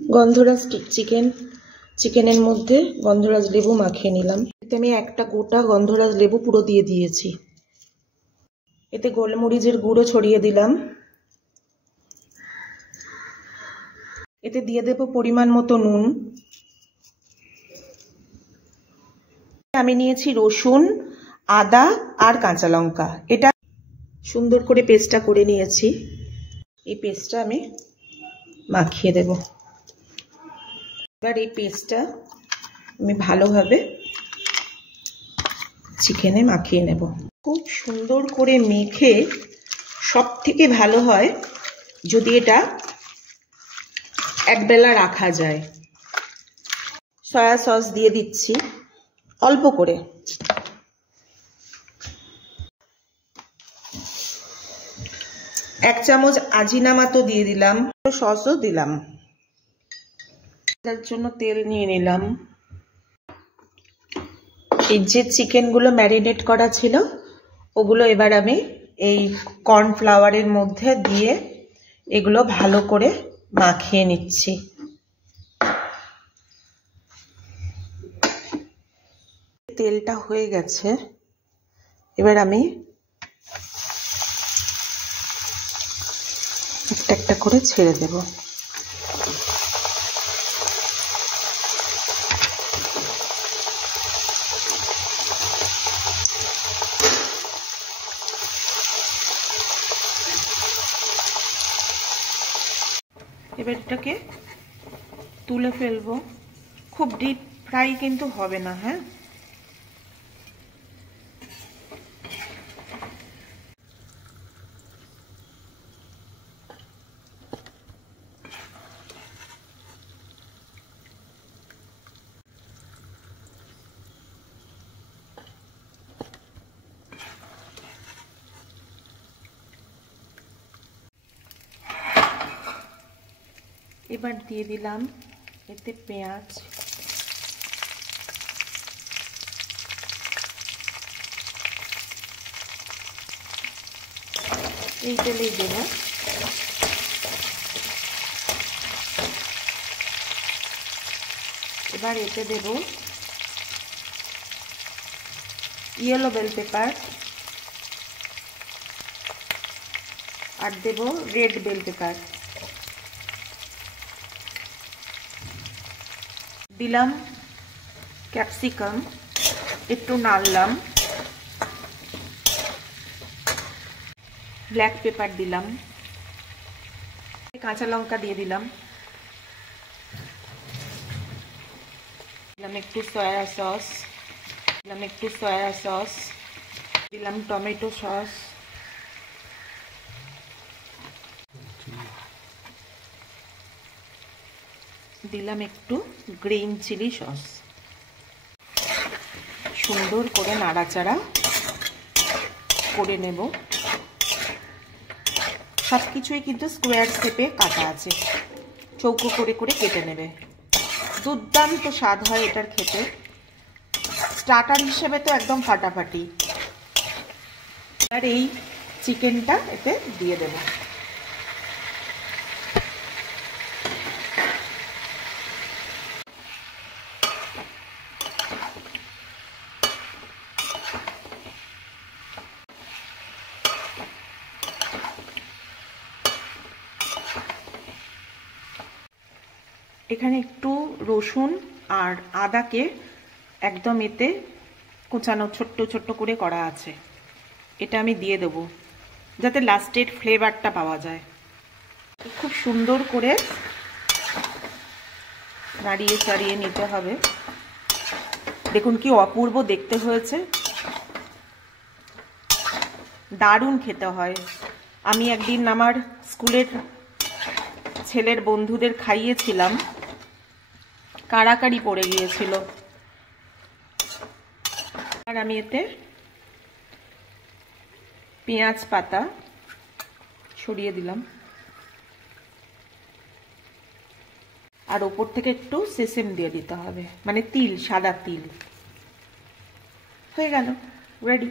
গন্ধরাজ চিকেনের মধ্যে গন্ধরাজ লেবু মাখিয়ে নিলাম। এতে আমি একটা গোটা গন্ধরাজ লেবু পুরো দিয়ে দিয়েছি। এতে গোলমরিচের গুঁড়ো ছড়িয়ে দিলাম। এতে দিয়ে দেব পরিমাণ মতো নুন। আমি নিয়েছি রসুন, আদা আর কাঁচা লঙ্কা। এটা সুন্দর করে পেস্টটা করে নিয়েছি। এই পেস্টটা আমি মাখিয়ে দেব। এবার এই পেস্টটা আমি ভালোভাবে চিকেনে মাখিয়ে নেব। খুব সুন্দর করে মেখে সব থেকে ভালো হয় যদি এটা একবেলা রাখা যায়। সয়া সস দিয়ে দিচ্ছি অল্প করে। এক চামচ আজিনামাতো দিয়ে দিলাম, সসও দিলাম। তার জন্য তেল নিয়ে নিলাম। এই যে চিকেনগুলো ম্যারিনেট করা ছিল ওগুলো এবার আমি এই কর্নফ্লাওয়ারের মধ্যে দিয়ে এগুলো ভালো করে মাখিয়ে নিচ্ছি। তেলটা হয়ে গেছে, এবার আমি একটা একটা করে ছেড়ে দেব। এবার এটাকে তুলে ফেলবো। খুব ডিপ ফ্রাই কিন্তু হবে না, হ্যাঁ। এবার দিয়ে দিলাম এতে পেঁয়াজ, এই তেলেই দেব। এবার এতে দেব ইয়েলো বেল পেপার আর দেব রেড বেল পেপার। দিলাম ক্যাপসিকাম, একটু নাড়লাম। ব্ল্যাক পেপার দিলাম, কাঁচা লঙ্কা দিয়ে দিলাম, দিলাম একটু সয়া সস, দিলাম একটু সয়া সস, দিলাম টমেটো সস, দিলাম একটু গ্রিন চিলি সস। সুন্দর করে নাড়াচাড়া করে নেব। সব কিছুই কিন্তু স্কোয়ার শেপে কাটা আছে, চৌকো করে করে কেটে নেবে। দুর্দান্ত স্বাদ হয় এটার খেতে। স্টার্টার হিসেবে তো একদম ফাটাফাটি। আর এই চিকেনটা এতে দিয়ে দেব। এখানে একটু রসুন আর আদাকে একদম এতে কোচানো ছোট্ট ছোট্ট করে করা আছে, এটা আমি দিয়ে দেব যাতে লাস্টের ফ্লেভারটা পাওয়া যায়। খুব সুন্দর করে নাড়িয়ে চাড়িয়ে নিতে হবে। দেখুন কি অপূর্ব দেখতে হয়েছে, দারুণ খেতে হয়। আমি একদিন আমার স্কুলের ছেলের বন্ধুদের খাইয়েছিলাম, কাড়াকাড়ি পড়ে গিয়েছিল। আর আমি এতে পেঁয়াজ পাতা ছড়িয়ে দিলাম, আর ওপর থেকে একটু সেসেম দিয়ে দিতে হবে, মানে তিল, সাদা তিল। হয়ে গেল, রেডি।